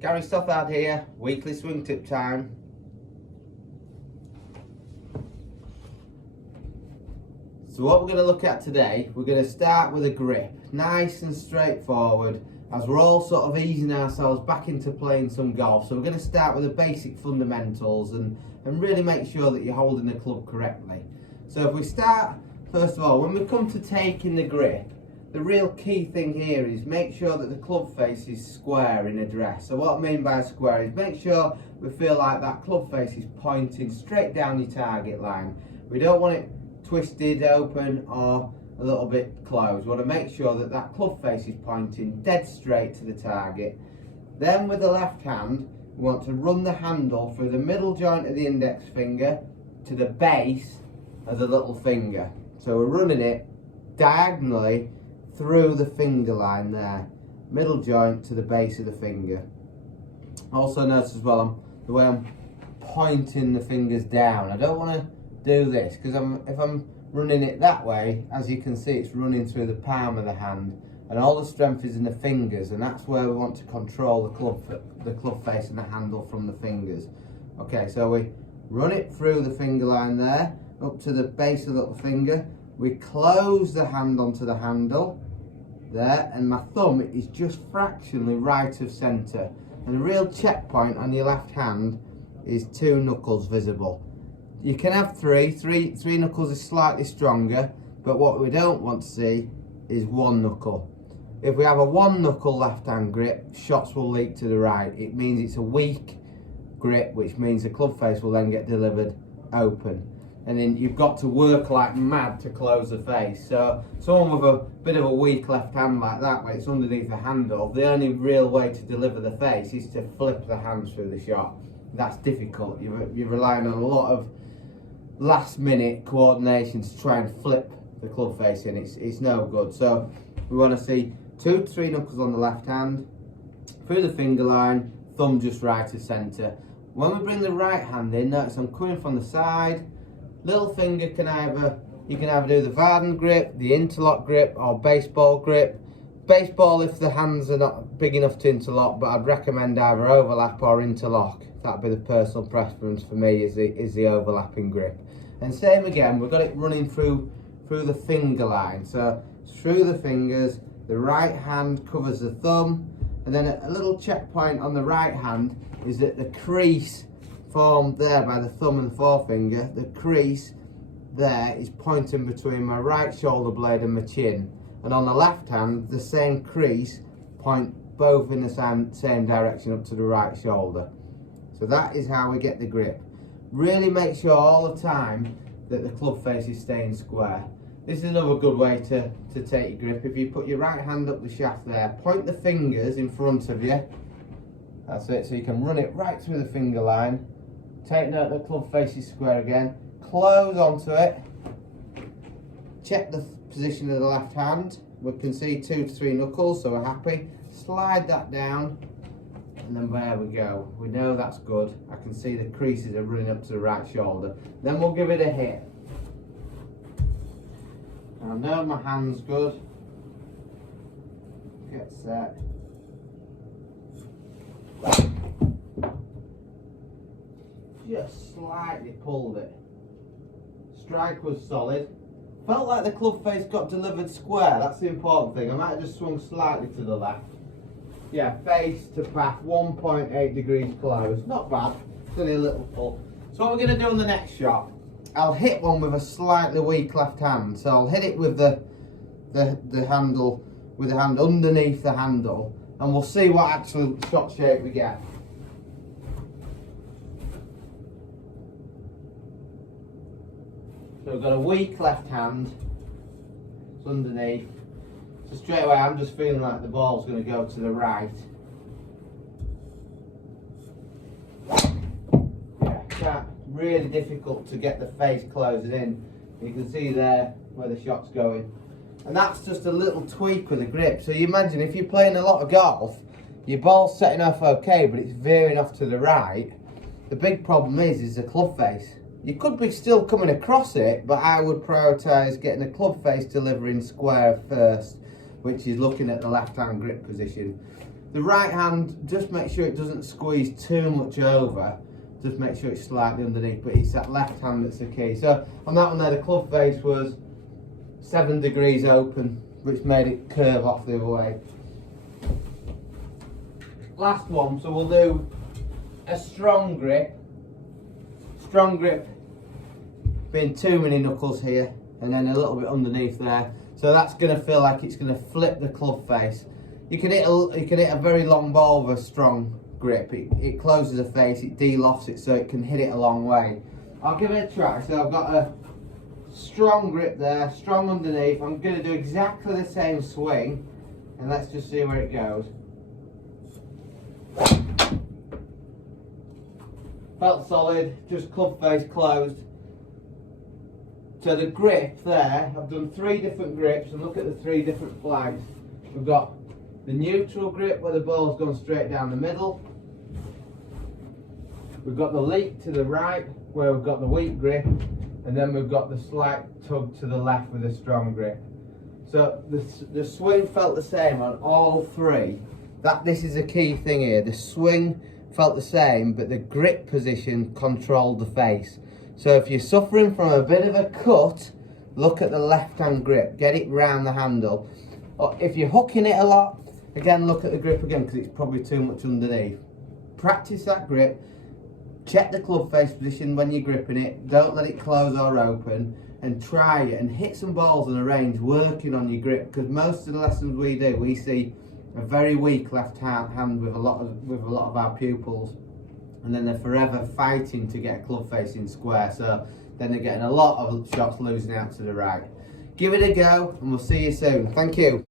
Gary Stothard here, weekly swing tip time. So what we're going to look at today, we're going to start with a grip, nice and straightforward, as we're all sort of easing ourselves back into playing some golf. So we're going to start with the basic fundamentals and really make sure that you're holding the club correctly. So if we start, first of all, when we come to taking the grip, the real key thing here is make sure that the club face is square in address. So what I mean by square is make sure we feel like that club face is pointing straight down your target line. We don't want it twisted, open or a little bit closed. We want to make sure that that club face is pointing dead straight to the target. Then with the left hand, we want to run the handle through the middle joint of the index finger to the base of the little finger. So we're running it diagonally through the finger line there, middle joint to the base of the finger. Also notice as well the way I'm pointing the fingers down. I don't want to do this because if I'm running it that way, as you can see, it's running through the palm of the hand and all the strength is in the fingers, and that's where we want to control the club face and the handle from the fingers. Okay, so we run it through the finger line there up to the base of the little finger. We close the hand onto the handle there, and my thumb is just fractionally right of centre, and the real checkpoint on your left hand is 2 knuckles visible. You can have three knuckles is slightly stronger, but what we don't want to see is 1 knuckle. If we have a 1 knuckle left hand grip, shots will leak to the right. It means it's a weak grip, which means the club face will then get delivered open. And then you've got to work like mad to close the face. So someone with a bit of a weak left hand like that, where it's underneath the handle, the only real way to deliver the face is to flip the hands through the shot. That's difficult. You're relying on a lot of last minute coordination to try and flip the club face in. It's no good. So we want to see 2 to 3 knuckles on the left hand, through the finger line, thumb just right of centre. When we bring the right hand in, notice I'm coming from the side. Little finger you can either do the Varden grip, the interlock grip, or baseball grip. Baseball if the hands are not big enough to interlock, but I'd recommend either overlap or interlock. That'd be the personal preference for me, is the overlapping grip. And same again, we've got it running through the finger line. So through the fingers, the right hand covers the thumb, and then a little checkpoint on the right hand is that the crease formed there by the thumb and the forefinger, the crease there is pointing between my right shoulder blade and my chin. And on the left hand, the same crease point both in the same direction up to the right shoulder. So that is how we get the grip. Really make sure all the time that the club face is staying square. This is another good way to take your grip. If you put your right hand up the shaft there, point the fingers in front of you. That's it, so you can run it right through the finger line. Take note the club face is square again. Close onto it. Check the position of the left hand. We can see 2 to 3 knuckles, so we're happy. Slide that down, and then there we go. We know that's good. I can see the creases are running up to the right shoulder. Then we'll give it a hit. I know my hand's good. Get set. Just slightly pulled it. Strike was solid. Felt like the club face got delivered square. That's the important thing. I might have just swung slightly to the left. Yeah, face to path, 1.8 degrees closed. Not bad. It's only a little pull. So what we're going to do on the next shot, I'll hit one with a slightly weak left hand. So I'll hit it with the handle, with the hand underneath the handle, and we'll see what actual shot shape we get. So we've got a weak left hand, it's underneath. So straight away I'm just feeling like the ball's going to go to the right. Yeah, really difficult to get the face closing in. You can see there where the shot's going. And that's just a little tweak with the grip. So you imagine if you're playing a lot of golf, your ball's setting off okay, but it's veering off to the right. The big problem is the club face. You could be still coming across it, but I would prioritise getting a club face delivering square first, which is looking at the left hand grip position. The right hand, just make sure it doesn't squeeze too much over. Just make sure it's slightly underneath, but it's that left hand that's the key. So on that one there, the club face was 7 degrees open, which made it curve off the other way. Last one, so we'll do a strong grip. Strong grip being too many knuckles here, and then a little bit underneath there. So that's going to feel like it's going to flip the club face. You can hit a very long ball with a strong grip. It closes the face, it de-lofts it so it can hit it a long way. I'll give it a try. So I've got a strong grip there, strong underneath. I'm going to do exactly the same swing, and let's just see where it goes. Felt solid, just club face closed. So the grip there, I've done 3 different grips, and look at the 3 different flags. We've got the neutral grip where the ball's gone straight down the middle. We've got the leap to the right where we've got the weak grip, and then we've got the slight tug to the left with a strong grip. So the swing felt the same on all 3. This is a key thing here. The swing felt the same, but the grip position controlled the face. So if you're suffering from a bit of a cut, look at the left hand grip, get it round the handle. Or if you're hooking it a lot, again look at the grip again, because it's probably too much underneath. Practice that grip, check the club face position when you're gripping it, don't let it close or open, and try it and hit some balls on the range working on your grip, because most of the lessons we do, we see a very weak left hand with a lot of our pupils, and then they're forever fighting to get a club facing square, so then they're getting a lot of shots losing out to the right. Give it a go, and we'll see you soon. Thank you.